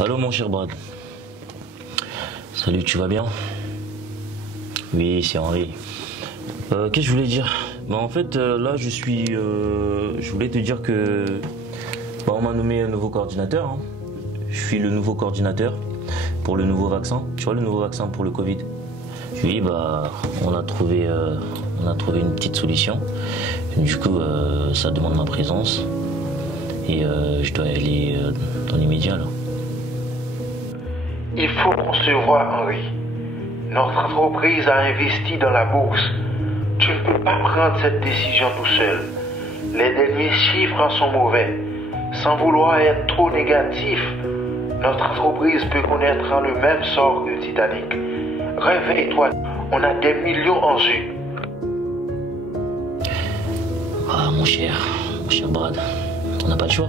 Allô mon cher Brad. Salut, tu vas bien? Oui, c'est Henri. Qu'est-ce que je voulais dire? En fait, là, je voulais te dire que on m'a nommé un nouveau coordinateur. Hein. Je suis le nouveau coordinateur pour le nouveau vaccin. Tu vois, le nouveau vaccin pour le Covid. Oui, on a trouvé une petite solution. Du coup, ça demande ma présence et je dois y aller dans l'immédiat là. Il faut qu'on se voie, Henri. Notre entreprise a investi dans la bourse. Tu ne peux pas prendre cette décision tout seul. Les derniers chiffres en sont mauvais. Sans vouloir être trop négatif, notre entreprise peut connaître le même sort que Titanic. Réveille-toi, on a des millions en jeu. Ah, mon cher Brad, on n'a pas le choix.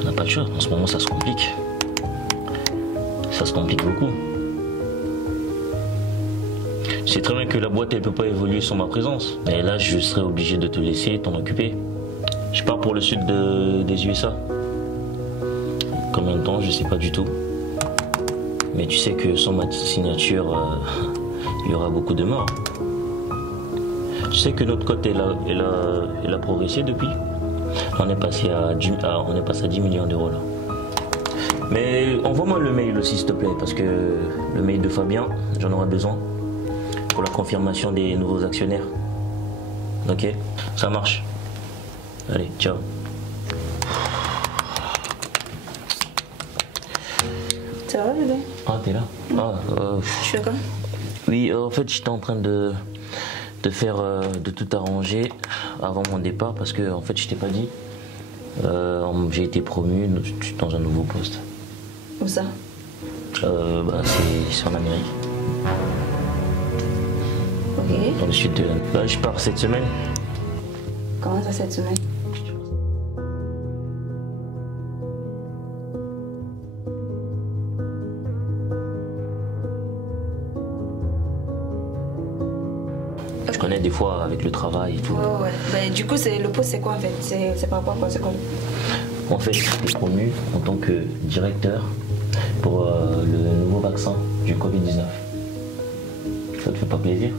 On n'a pas le choix. En ce moment, ça se complique. Ça se complique beaucoup. Je sais très bien que la boîte, elle peut pas évoluer sans ma présence. Mais là, je serai obligé de te laisser t'en occuper. Je pars pour le sud des USA. Combien de temps, je sais pas du tout. Mais tu sais que sans ma signature, il y aura beaucoup de morts. Tu sais que notre cote, elle a progressé depuis. On est passé à 10 millions d'euros là. Mais envoie-moi le mail aussi s'il te plaît, parce que le mail de Fabien, j'en aurai besoin pour la confirmation des nouveaux actionnaires. Ok? Ça marche. Allez, ciao. Ça va bébé? Ah, t'es là? Je suis d'accord. Oui, en fait, j'étais en train de tout arranger avant mon départ parce que en fait, je t'ai pas dit. J'ai été promu dans un nouveau poste. Où ça? C'est en Amérique. Ok. Dans le sud de l'Amérique. Là, je pars cette semaine. Comment ça cette semaine? Je connais des fois avec le travail et tout. Ouais. Bah, du coup, le poste, c'est quoi en fait? C'est par rapport à quoi? C'est quoi? En fait, j'étais promu en tant que directeur pour le nouveau vaccin du Covid-19. Ça te fait pas plaisir?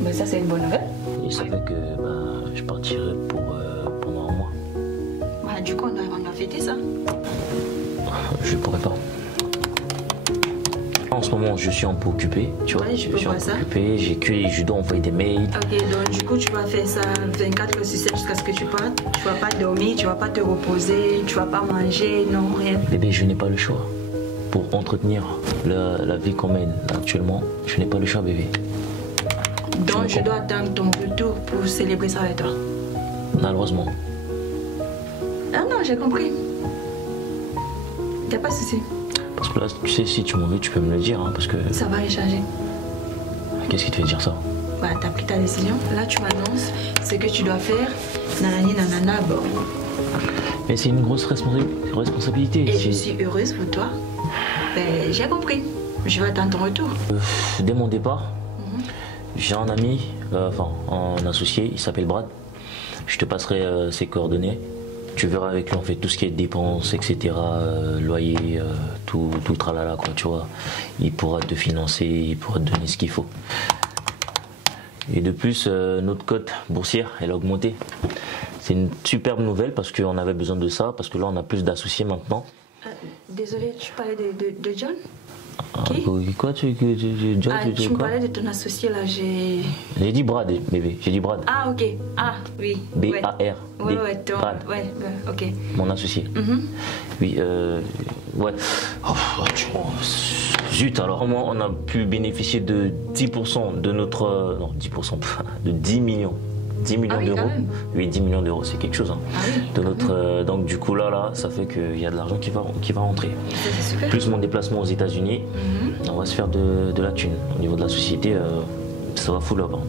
Bah, ça, c'est une bonne nouvelle. Et ça fait que je partirai pendant un mois. Bah, du coup, on a fêté ça. Je pourrais pas. En ce moment, je suis un peu occupé, tu vois. Ouais, je peux suis un voir peu ça. occupé, je dois envoyer des mails. Ok, donc du coup, tu vas faire ça 24 sur 7 jusqu'à ce que tu partes. Tu vas pas dormir, tu vas pas te reposer, tu vas pas manger, non, rien. Bébé, je n'ai pas le choix. Pour entretenir la vie qu'on mène actuellement, je n'ai pas le choix, bébé. Donc, je dois attendre ton retour pour célébrer ça avec toi. Malheureusement. Ah non, j'ai compris. Y'a pas de souci. Parce que là, tu sais, si tu m'en veux, tu peux me le dire, hein, parce que... Ça va recharger. Qu'est-ce qui te fait dire ça? Bah, t'as pris ta décision. Là, tu m'annonces ce que tu dois faire. Nanani, nanana, bon. Mais c'est une grosse responsabilité. Et je suis heureuse pour toi. Ben, j'ai compris. Je vais attendre ton retour. Dès mon départ, j'ai un ami, un associé, il s'appelle Brad. Je te passerai ses coordonnées. Tu verras avec lui, on fait tout ce qui est dépenses, etc., loyer, tout le tralala, quoi, tu vois. Il pourra te financer, il pourra te donner ce qu'il faut. Et de plus, notre cote boursière, elle a augmenté. C'est une superbe nouvelle parce qu'on avait besoin de ça, parce que là, on a plus d'associés maintenant. Désolée, tu parlais de John? Qui? Quoi, John, tu me parlais de ton associé, là, j'ai dit Brad, bébé, j'ai dit Brad. Ah, ok. Ah, oui. B-A-R. Ouais, ton... Brad. Ouais, ok. Mon associé. Oui, ouais. Zut, alors on a pu bénéficier de 10% de notre... non, 10%, de 10 millions. 10 millions oui, d'euros. quand même. Oui, 10 millions d'euros, c'est quelque chose. Hein. Ah oui. De notre, donc du coup là, ça fait qu'il y a de l'argent qui va rentrer. C'est super. Plus mon déplacement aux États-Unis, on va se faire de la thune. Au niveau de la société, ça va full up. Hein.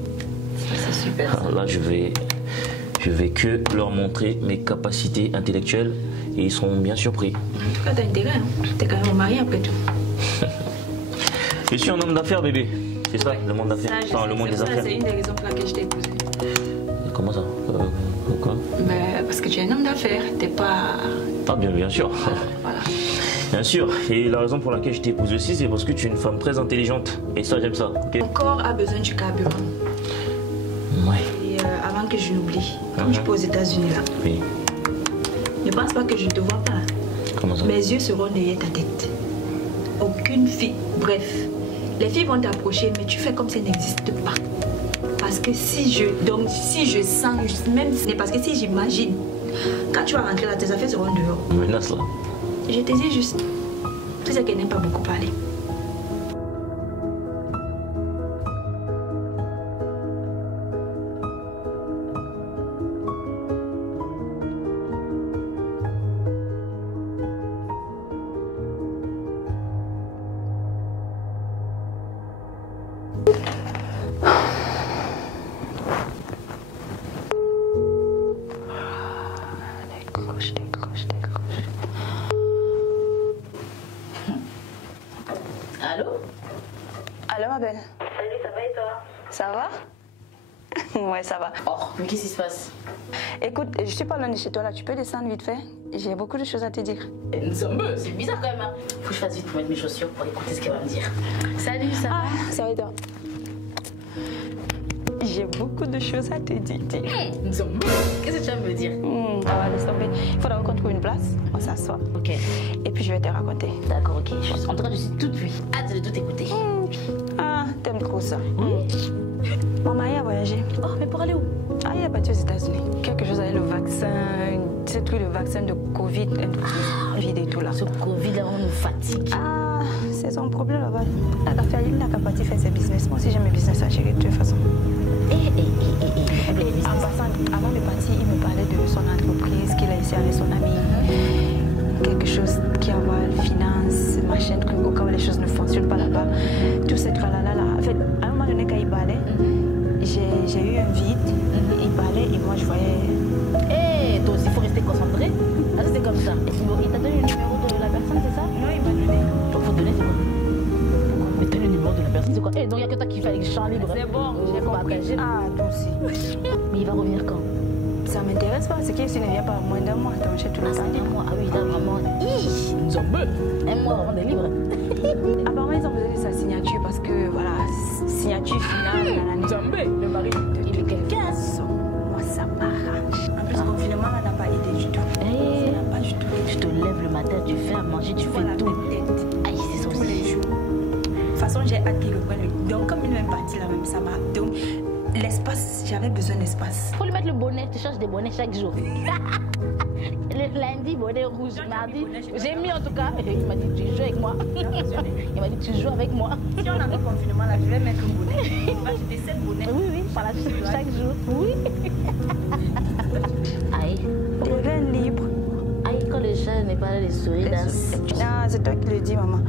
C'est super. Ça. Là, je vais que leur montrer mes capacités intellectuelles et ils seront bien surpris. En tout cas, t'as intérêt. Hein. T'es quand même marié après tout. Je suis un homme d'affaires, bébé. C'est ça, le monde d'affaires. Enfin, le monde des affaires. C'est une des raisons pour laquelle je t'ai épousé. Comment ça? Quoi? Parce que tu es un homme d'affaires, t'es pas... Ah, bien sûr. Voilà. Bien sûr, et la raison pour laquelle je t'épouse aussi, c'est parce que tu es une femme très intelligente. Et ça, j'aime ça, ok? Mon corps a besoin du carburant. Ouais. Et avant que je l'oublie, quand je peux aux États-Unis là, Oui. ne pense pas que je ne te vois pas. Comment ça? Mes yeux seront derrière ta tête. Aucune fille. Bref, les filles vont t'approcher, mais tu fais comme si elles n'existent pas. Parce que si je sens, même c'est parce que si j'imagine, quand tu vas rentrer là, tes affaires seront dehors. Menace là. Je te dis juste, tu sais qu'elle n'aime pas beaucoup parler. Allô? Allô, ma belle. Salut, ça va et toi? Ça va? Ouais, ça va. Oh, mais qu'est-ce qui se passe? Écoute, je suis pas loin de chez toi là. Tu peux descendre vite fait? J'ai beaucoup de choses à te dire. C'est bizarre quand même. Hein. Faut que je fasse vite pour mettre mes chaussures pour écouter ce qu'elle va me dire. Salut, ça va? Ça va et toi? J'ai beaucoup de choses à te dire. Qu'est-ce que tu vas me dire? Ah, laisse tomber. Il faudra qu'on trouve une place. On s'assoit. Ok. Et puis je vais te raconter. D'accord, ok. En tout cas, je suis toute oui. Hâte de tout écouter. Ah, t'aimes trop ça. Oui. Mon mari a voyagé. Oh, mais pour aller où? Ah, il est parti aux États-Unis. Quelque chose avec le vaccin. C'est tout le vaccin de Covid. Covid et tout là. Ce Covid là, on nous fatigue. Ah, c'est son problème là-bas. Il n'a qu'à partir faire ses business. Moi aussi, j'ai mes business à gérer de toute façon. Et En passant, avant de partir, il me parlait de son entreprise qu'il a essayé avec son ami. Quelque chose qui a à voir finance, machin, truc, au cas où les choses ne fonctionnent pas là-bas. Tout ce tralala là. En fait, à un moment donné, quand il parlait, j'ai eu un vide. Il parlait et moi je voyais. toi aussi, il faut rester concentré. Ah, c'est comme ça. Il t'a donné le numéro de la personne, c'est ça? Non, il m'a donné. Donc, faut donner, c'est quoi? Mais donner le numéro de la personne, c'est quoi? Donc, il n'y a que toi qui fais avec champ libre. C'est bon, j'ai Bah, compris. j'ai- Ah, toi aussi. Mais il va revenir quand? Ça m'intéresse pas, c'est qu'il ne vient pas à moins d'un mois. Donc j'ai tout le temps. Un mois. Ah oui, là, vraiment. Nous sommes un mois avant des livres. Apparemment, ils ont besoin de sa signature parce que, voilà, signature finale. Zambé, le mari de quelqu'un. Moi, ça m'arrange. En plus, le confinement là n'a pas aidé du tout. Ça n'a pas du tout aidé. Tu te lèves le matin, tu fais à manger, tu fais Voilà, tout. tête. Aïe, c'est ça Tous les aussi. jours. De toute façon, j'ai hâte qu'il reprenne le. Donc, comme il est même parti là, même ça m'a. Donc, l'espace, j'avais besoin d'espace. Faut lui mettre le bonnet, tu changes des bonnets chaque jour. Le lundi, bonnet rouge, mardi. J'ai mis en tout cas. Il m'a dit, tu joues avec moi. Il m'a dit, tu joues avec moi. Si on a un confinement là, je vais mettre un bonnet. On va jeter 7 bonnets. Oui, oui, voilà, chaque jour. Oui. Aïe. Deviens libre. Aïe, quand le chat n'est pas là, les souris dansent. Ah, c'est toi qui le dis, maman.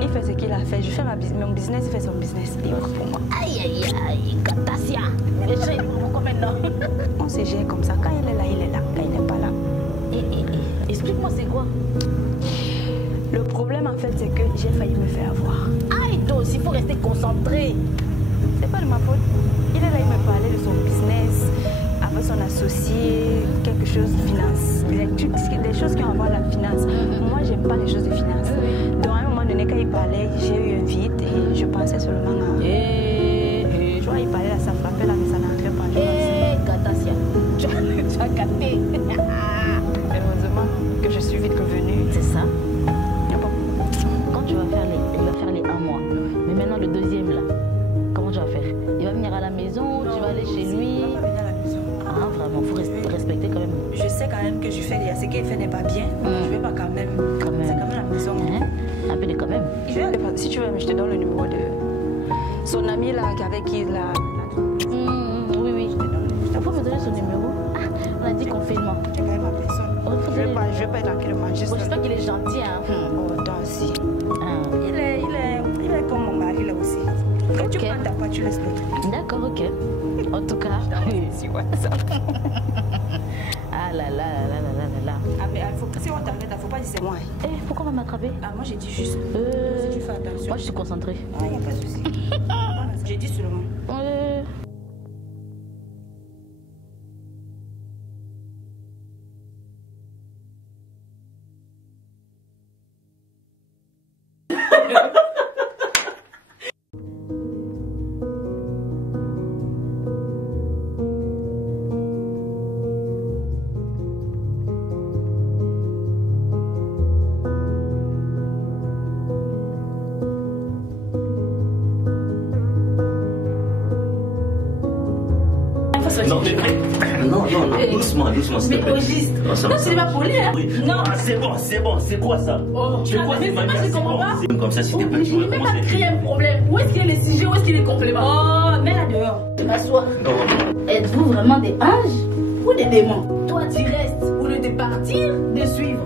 Il fait ce qu'il a fait. Je fais mon business, il fait son business. Libre pour moi. Aïe, aïe, aïe, Katassia. Le chat est libre pour maintenant. On se gère comme ça. Quand il est là, il est là. Quand il n'est pas là. Explique-moi, c'est quoi? Le problème, en fait, c'est que j'ai failli me faire avoir. Aïe, toi aussi, il faut rester concentré. C'est pas de ma faute. Il est là, il me parlait de son business, avec son associé, quelque chose de finance. Des choses qui ont à voir avec la finance. Moi, j'aime pas les choses de finance. Donc, à un moment donné, quand il parlait, j'ai eu un vide et je pensais seulement à. Tu vois, il parlait là, ça frappait là, mais ça n'entrait pas. Katassia, tu as capté. Heureusement que je suis vite revenue. C'est ça. Ah bon. Quand tu vas faire il va faire les 1 mois. Mais maintenant, le deuxième là, comment tu vas faire? Il va venir à la maison, tu vas aller chez lui. Il va pas venir à la maison. Ah, vraiment, faut respecter quand même. Je sais quand même que je fais, ce qu'il fait n'est pas bien. Je vais pas quand même. Quand même. C'est quand même la maison. Hein? Un peu de quand même. Je vais aller, si tu veux, je te donne le numéro de son ami là, avec qui il a. Oui, oui. Tu peux me donner son numéro? Ah, on a dit confinement. Je vais ma personne. Oh, faut Je vais donner- pas tranquillement. Juste. Bon, j'espère qu'il est gentil, hein. Oh, toi aussi. Ah. Il est comme mon mari là aussi. Quand tu Ok. prends ta part, tu laisses l'autre. D'accord, ok. En tout cas. Si, ouais, ça. Ah là là là là là là là. Ah, mais si on t'arrête, il faut pas dire c'est moi. Eh, pourquoi on va m'attraper? Ah, moi j'ai dit juste. Si tu fais attention. Moi, je suis concentrée. Ah, il n'y a pas de souci. J'ai dit seulement. Non, doucement, s'il te plaît. Non, c'est pas poli, hein. Non, c'est bon, c'est quoi ça? C'est quoi, c'est pas, je comprends pas. C'est comme ça, s'il te plaît. Je ne vais pas créer un problème. Où est-ce qu'il y a les sujets, où est-ce qu'il y a les compléments? Oh, mets-la dehors. M'assois. Êtes-vous vraiment des anges ou des démons? Toi, tu restes pour le départir, de suivre.